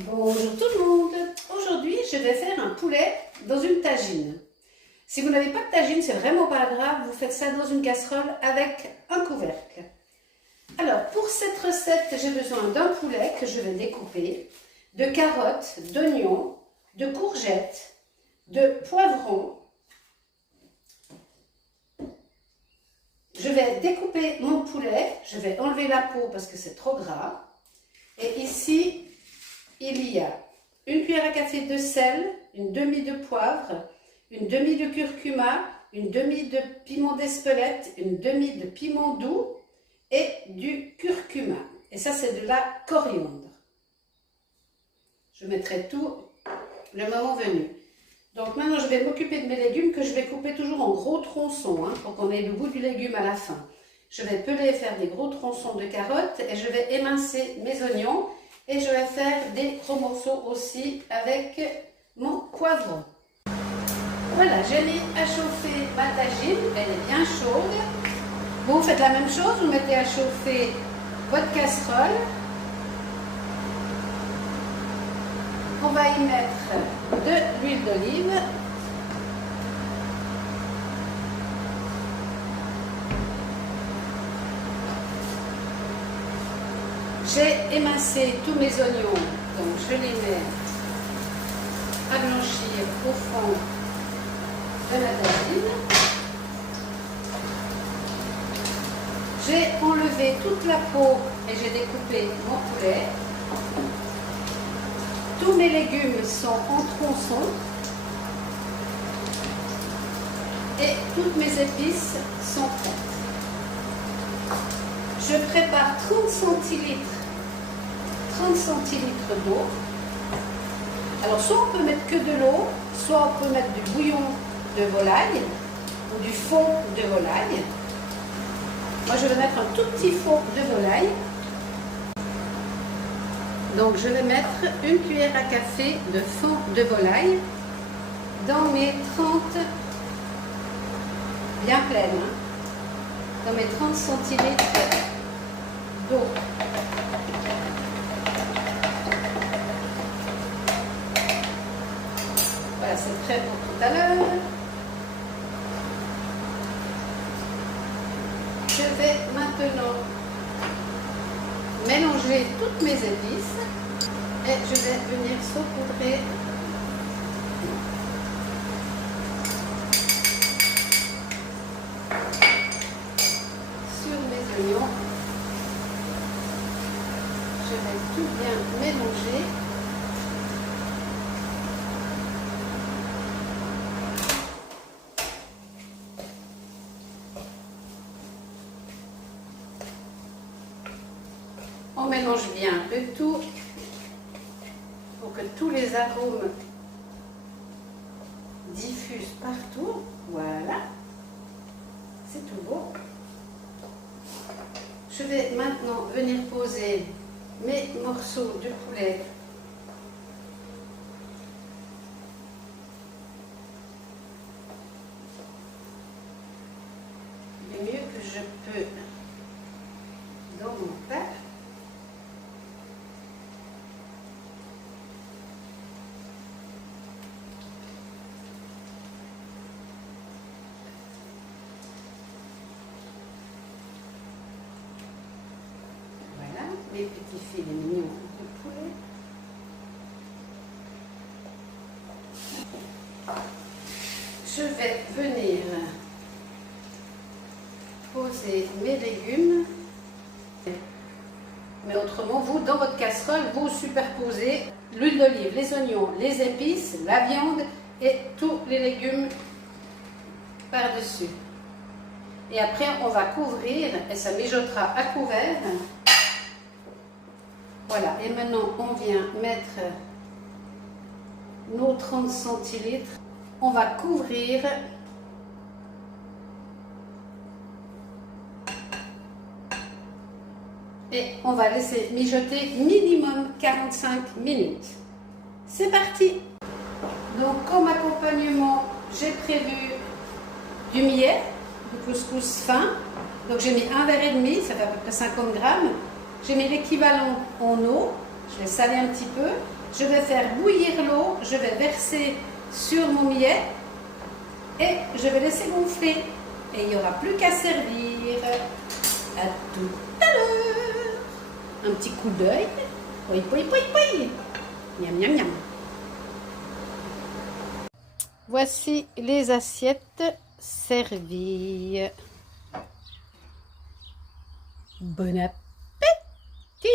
Bonjour tout le monde. Aujourd'hui, je vais faire un poulet dans une tagine. Si vous n'avez pas de tagine, c'est vraiment pas grave. Vous faites ça dans une casserole avec un couvercle. Alors, pour cette recette, j'ai besoin d'un poulet que je vais découper, de carottes, d'oignons, de courgettes, de poivrons. Je vais découper mon poulet. Je vais enlever la peau parce que c'est trop gras. Et ici, il y a une cuillère à café de sel, une demi de poivre, une demi de curcuma, une demi de piment d'Espelette, une demi de piment doux et du curcuma. Et ça, c'est de la coriandre. Je mettrai tout le moment venu. Donc maintenant, je vais m'occuper de mes légumes que je vais couper toujours en gros tronçons, pour qu'on ait le goût du légume à la fin. Je vais peler et faire des gros tronçons de carottes et je vais émincer mes oignons. Et je vais faire des gros morceaux aussi avec mon poivron. Voilà, j'ai mis à chauffer ma tagine, elle est bien chaude. Vous faites la même chose, vous mettez à chauffer votre casserole. On va y mettre de l'huile d'olive. J'ai émincé tous mes oignons, donc je les mets à blanchir au fond de la tagine. J'ai enlevé toute la peau et j'ai découpé mon poulet. Tous mes légumes sont en tronçons et toutes mes épices sont prêtes. Je prépare 30 centilitres d'eau. Alors soit on peut mettre que de l'eau, soit on peut mettre du bouillon de volaille ou du fond de volaille. Moi je vais mettre un tout petit fond de volaille. Donc je vais mettre une cuillère à café de fond de volaille dans mes 30, bien pleines, dans mes 30 centilitres d'eau. Voilà, c'est prêt pour tout à l'heure. Je vais maintenant mélanger toutes mes épices et je vais venir saupoudrer sur mes oignons. Je vais tout bien mélanger. On mélange bien le tout pour que tous les arômes diffusent partout. Voilà, c'est tout beau. Je vais maintenant venir poser mes morceaux de poulet du mieux que je peux dans mon plat. Voilà, mes petits filets mignons de poulet. Je vais venir poser mes légumes. Mais autrement, vous, dans votre casserole, vous superposez l'huile d'olive, les oignons, les épices, la viande et tous les légumes par-dessus. Et après, on va couvrir et ça mijotera à couvert. Voilà, et maintenant, on vient mettre nos 30 centilitres. On va couvrir et on va laisser mijoter minimum 45 minutes. C'est parti! Donc, comme accompagnement, j'ai prévu du millet, du couscous fin. Donc, j'ai mis un verre et demi, ça fait à peu près 50 grammes. J'ai mis l'équivalent en eau, je l'ai salé un petit peu. Je vais faire bouillir l'eau, je vais verser sur mon millet et je vais laisser gonfler. Et il n'y aura plus qu'à servir. À tout à l'heure. Un petit coup d'œil. Poi, poi, poi, poi. Miam, miam, miam. Voici les assiettes servies. Bon appétit!